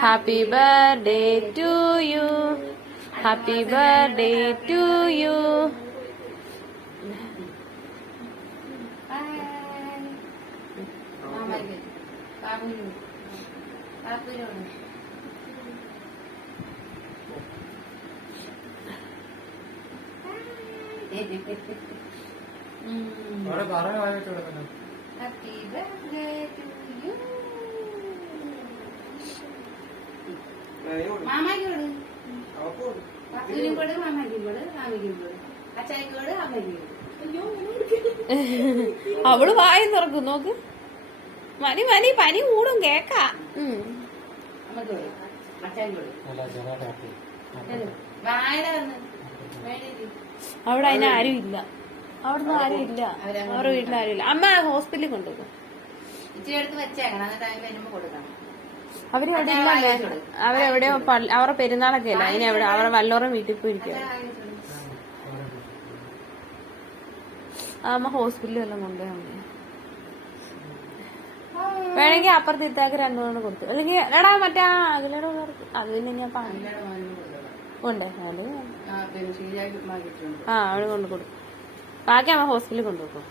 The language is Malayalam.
Happy birthday to you, happy birthday to you. Happy birthday to you. മാമാക്കോട് പപ്പൂരും കൂടെ മാമാക്കും കൂടെ മാമിക്കും കൂടെ അച്ചായിക്കോട് അമ്മയ്ക്കും കൂടെ. അവള് വായി തുറക്കും നോക്ക്. മനി മനി പനി കൂടും കേക്കാ. അമ്മക്കോട് അച്ചായിക്കോട് വായന വന്ന് അവിടെ അതിന് ആരും ഇല്ല, അവിടുന്ന് ആരും ഇല്ല, അവരുടെ വീട്ടിൽ ആരും ഇല്ല. അമ്മ ഹോസ്പിറ്റലിൽ കൊണ്ടുപോകും. ഇച്ചിരി എടുത്ത് വെച്ചേക്കണം, എന്നിട്ട് അതിന് വരുമ്പോ കൊടുക്കണം. അവരെവിടെ ഇല്ല, അവരെവിടെയോ അവരുടെ പെരുന്നാളൊക്കെ അല്ല, അതിന് എവിടെ അവരുടെ വല്ലോറും വീട്ടിൽ പോയിരിക്കുക. അമ്മ ഹോസ്പിറ്റലിൽ എല്ലാം കൊണ്ടുപോയാൽ മതി. വേണമെങ്കിൽ അപ്പുറത്ത് ഇത്താക്ക് 2 കൊടുത്തു, അല്ലെങ്കിൽ എടാ മറ്റേ അതിലൂടെ അത് പിന്നെ ഞാൻ ഉണ്ടേ അത് അവിടെ കൊണ്ട് കൊടുക്കും. ബാക്കി അമ്മ ഹോസ്പിറ്റലിൽ കൊണ്ടുപോകും.